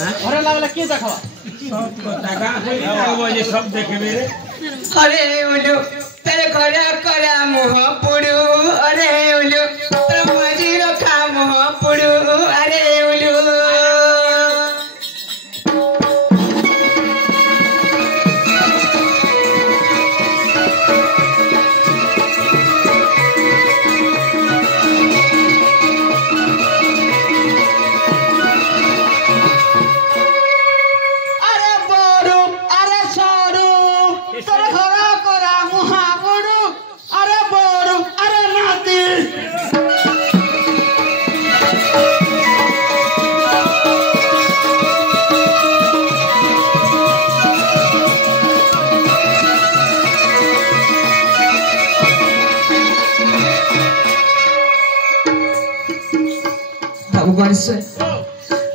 घरे लागले के देखवा सब टाका होई जे सब देखबे रे अरे उलू तेरे करा करा मुह पुडू अरे उलू तेरे मजी रखा मुह पुडू अरे उलू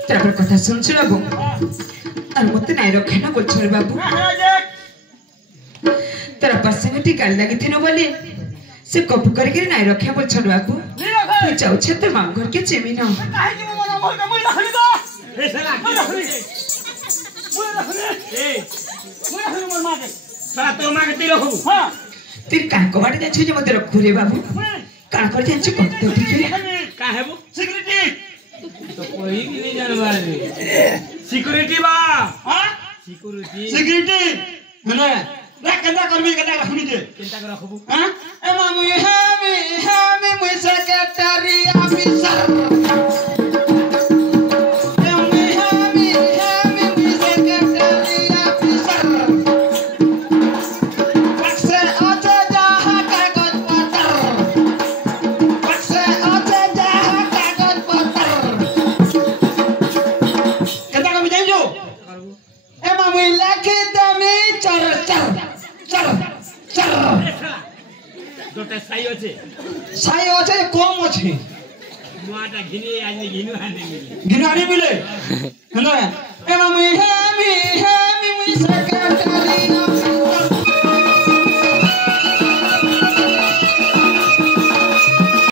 तेरा कथा सुन बाबू और मत नाई रखे ना बोल छोड़ बाबू तेरा पर्सनालिटी गाल लगी थी न बोले से कपू करके नाई रखे बोल छोड़ बाबू तू जाऊ छे तो मां घर के चेमी न तिर का कबाड़ी जा छे मते रखू रे बाबू का कर जान छ कत ठीक रे का हेबो सिक्योरिटी तो कोई भी नहीं जानवा रे सिक्योरिटी बा हां सिक्योरिटी मने रे केंदा करबी केंदा रखनी दे केंदा कर रखबू हां ए मामू हामी मुई सेक्रेटरी ऑफिसर साई আছে কম আছে মাটা ঘিনি আনি ঘিনু আনি মিলে না এ মামি হামি মুই সরকার